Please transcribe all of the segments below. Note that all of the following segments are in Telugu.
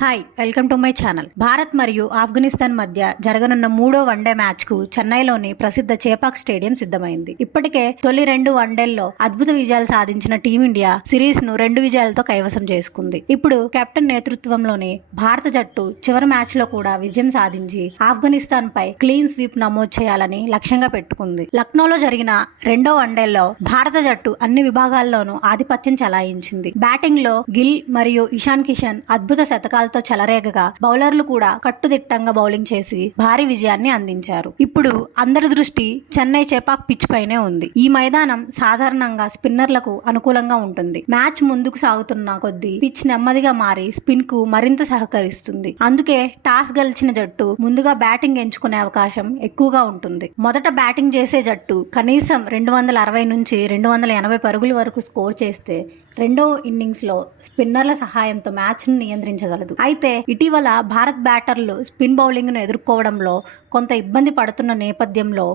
Hi, welcome to my channel. Bharat మరియు ఆఫ్ఘనిస్తాన్ మధ్య జరగనున్న 3వ వన్డే మ్యాచ్ కు చెన్నైలోని ప్రసిద్ధ చేపాక్ స్టేడియం సిద్ధమైంది. ఇప్పటికే తొలి 2 వన్డేల్లో అద్భుత విజయాలు సాధించిన టీమిండియా సిరీస్ ను 2 విజయాలతో కైవసం చేసుకుంది. ఇప్పుడు కెప్టెన్ నేతృత్వంలోని భారత జట్టు చివరి మ్యాచ్ లో కూడా విజయం సాధించి ఆఫ్ఘనిస్తాన్ పై క్లీన్ స్వీప్ నమోదు చేయాలని లక్ష్యంగా పెట్టుకుంది. లక్నోలో జరిగిన 2వ వన్డేల్లో భారత జట్టు అన్ని విభాగాల్లోనూ ఆధిపత్యం చెలాయించింది. బ్యాటింగ్ లో గిల్ మరియు ఇషాన్ కిషన్ అద్భుత శతకాలతో చెలరేగగా బౌలర్లు కూడా కట్టుదిట్టంగా బౌలింగ్ చేసి భారీ విజయాన్ని అందించారు. ఇప్పుడు అందరి దృష్టి చెన్నై చేపాక్ పిచ్ పైనే ఉంది. ఈ మైదానం సాధారణంగా స్పిన్నర్లకు అనుకూలంగా ఉంటుంది. మ్యాచ్ ముందుకు సాగుతున్న కొద్దీ పిచ్ నెమ్మదిగా మారి స్పిన్ కు మరింత సహకరిస్తుంది. అందుకే టాస్ గెలిచిన జట్టు ముందుగా బ్యాటింగ్ ఎంచుకునే అవకాశం ఎక్కువగా ఉంటుంది. మొదట బ్యాటింగ్ చేసే జట్టు కనీసం 260 నుంచి 280 పరుగుల వరకు స్కోర్ చేస్తే రెండో ఇన్నింగ్స్ లో స్పిన్నర్ల సహాయంతో మ్యాచ్ ను నియంత్రించగలదు. అయితే ఇటీవల భారత్ బ్యాటర్లు స్పిన్ బౌలింగ్ ను ఎదుర్కోవడంలో కొంత ఇబ్బంది పడుతున్న నేపథ్యంలో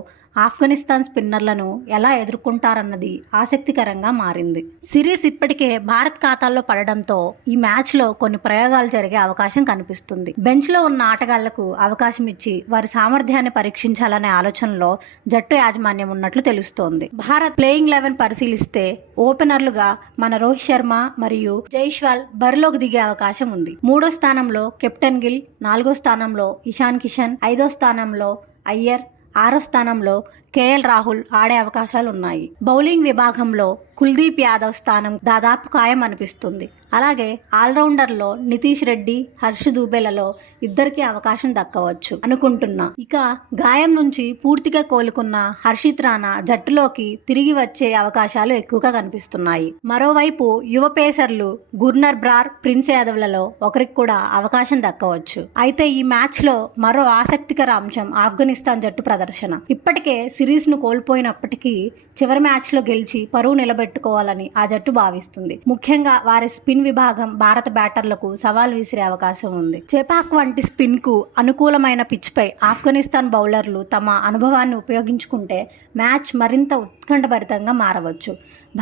ఆఫ్ఘనిస్తాన్ స్పిన్నర్లను ఎలా ఎదుర్కొంటారన్నది ఆసక్తికరంగా మారింది. సిరీస్ ఇప్పటికే భారత్ ఖాతాల్లో పడడంతో ఈ మ్యాచ్ లో కొన్ని ప్రయోగాలు జరిగే అవకాశం కనిపిస్తుంది. బెంచ్ లో ఉన్న ఆటగాళ్లకు అవకాశం ఇచ్చి వారి సామర్థ్యాన్ని పరీక్షించాలనే ఆలోచనలో జట్టు యాజమాన్యం ఉన్నట్లు తెలుస్తోంది. భారత్ ప్లేయింగ్ 11 పరిశీలిస్తే ఓపెనర్లుగా మన రోహిత్ శర్మ మరియు జైస్వాల్ బరిలోకి దిగే అవకాశం ఉంది. 3వ స్థానంలో కెప్టెన్ గిల్, 4వ స్థానంలో ఇషాన్ కిషన్, 5వ స్థానంలో అయ్యర్, 6వ స్థానంలో కేఎల్ రాహుల్ ఆడే అవకాశాలు ఉన్నాయి. బౌలింగ్ విభాగంలో కుల్దీప్ యాదవ్ స్థానం దాదాపు ఖాయం అనిపిస్తుంది. అలాగే ఆల్రౌండర్లో నితీష్ రెడ్డి, హర్ష్ దూబేలలో ఇద్దరికి అవకాశం దక్కవచ్చు అనుకుంటున్నా. ఇక గాయం నుంచి పూర్తిగా కోలుకున్న హర్షిత్ రాణా జట్టులోకి తిరిగి వచ్చే అవకాశాలు ఎక్కువగా కనిపిస్తున్నాయి. మరోవైపు యువ పేసర్లు గుర్నర్ బ్రార్, ప్రిన్స్ యాదవ్లలో ఒకరికి కూడా అవకాశం దక్కవచ్చు. అయితే ఈ మ్యాచ్ లో మరో ఆసక్తికర అంశం ఆఫ్ఘనిస్తాన్ జట్టు ప్రదర్శన. ఇప్పటికే సిరీస్ ను కోల్పోయినప్పటికీ చివరి మ్యాచ్ లో గెలిచి పరువు నిలబెట్టుకోవాలని ఆ జట్టు భావిస్తుంది. ముఖ్యంగా వారి స్పిన్ విభాగం భారత బ్యాటర్లకు సవాల్ విసిరే అవకాశం ఉంది. చేపాక్ వంటి స్పిన్ కు అనుకూలమైన పిచ్ పై ఆఫ్ఘనిస్తాన్ బౌలర్లు తమ అనుభవాన్ని ఉపయోగించుకుంటే మ్యాచ్ మరింత ఉత్కంఠభరితంగా మారవచ్చు.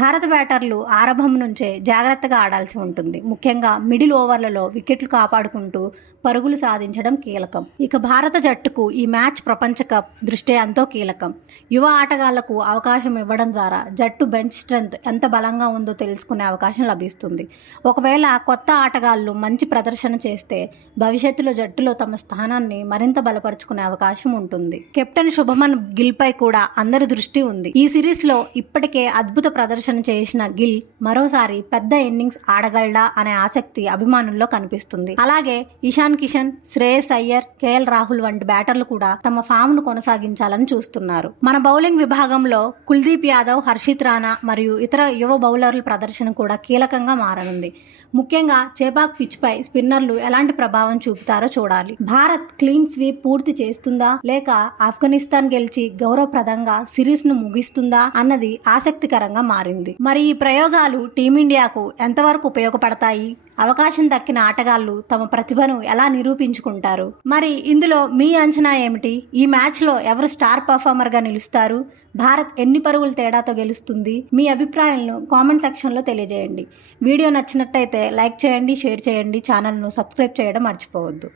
భారత బ్యాటర్లు ఆరంభం నుంచే జాగ్రత్తగా ఆడాల్సి ఉంటుంది. ముఖ్యంగా మిడిల్ ఓవర్లలో వికెట్లు కాపాడుకుంటూ పరుగులు సాధించడం కీలకం. ఇక భారత జట్టుకు ఈ మ్యాచ్ ప్రపంచ కప్ దృష్ట్యా ఎంతో కీలకం. యువ ఆటగాళ్లకు అవకాశం ఇవ్వడం ద్వారా జట్టు బెంచ్ స్ట్రెంత్ ఎంత బలంగా ఉందో తెలుసుకునే అవకాశం లభిస్తుంది. ఒకవేళ కొత్త ఆటగాళ్లు మంచి ప్రదర్శన చేస్తే భవిష్యత్తులో జట్టులో తమ స్థానాన్ని మరింత బలపరుచుకునే అవకాశం ఉంటుంది. కెప్టెన్ శుభమన్ గిల్ పై కూడా అందరి దృష్టి ఉంది. ఈ సిరీస్ లో ఇప్పటికే అద్భుత ప్రదర్శన చేసిన గిల్ మరోసారి పెద్ద ఇన్నింగ్స్ ఆడగలడా అనే ఆసక్తి అభిమానుల్లో కనిపిస్తుంది. అలాగే ఇషాన్ కిషన్, శ్రేయస్ అయ్యర్, కేఎల్ రాహుల్ వంటి బ్యాటర్లు కూడా తమ ఫామ్ ను కొనసాగించాలని చూస్తున్నారు. మన బౌలింగ్ విభాగంలో కుల్దీప్ యాదవ్, హర్షిత్ రాణా మరియు ఇతర యువ బౌలర్ల ప్రదర్శన కూడా కీలకంగా మారనుంది. ముఖ్యంగా చేపాక్ పిచ్ పై స్పిన్నర్లు ఎలాంటి ప్రభావం చూపుతారో చూడాలి. భారత్ క్లీన్ స్వీప్ పూర్తి చేస్తుందా లేక ఆఫ్ఘనిస్తాన్ గెలిచి గౌరవప్రదంగా సిరీస్ ను ముగిస్తుందా అన్నది ఆసక్తికరంగా మారింది. మరి ఈ ప్రయోగాలు టీమిండియాకు ఎంతవరకు ఉపయోగపడతాయి? అవకాశం దక్కిన ఆటగాళ్లు తమ ప్రతిభను ఎలా నిరూపించుకుంటారు? మరి ఇందులో మీ అంచనా ఏమిటి? ఈ మ్యాచ్ లో ఎవరు స్టార్ పర్ఫార్మర్ గా నిలుస్తారు? భారత్ ఎన్ని పరుగుల తేడాతో గెలుస్తుంది? మీ అభిప్రాయాలను కామెంట్ సెక్షన్ లో తెలియజేయండి. వీడియో నచ్చినట్టయితే లైక్ చేయండి, షేర్ చేయండి, ఛానల్ ను సబ్స్క్రైబ్ చేయడం మర్చిపోవద్దు.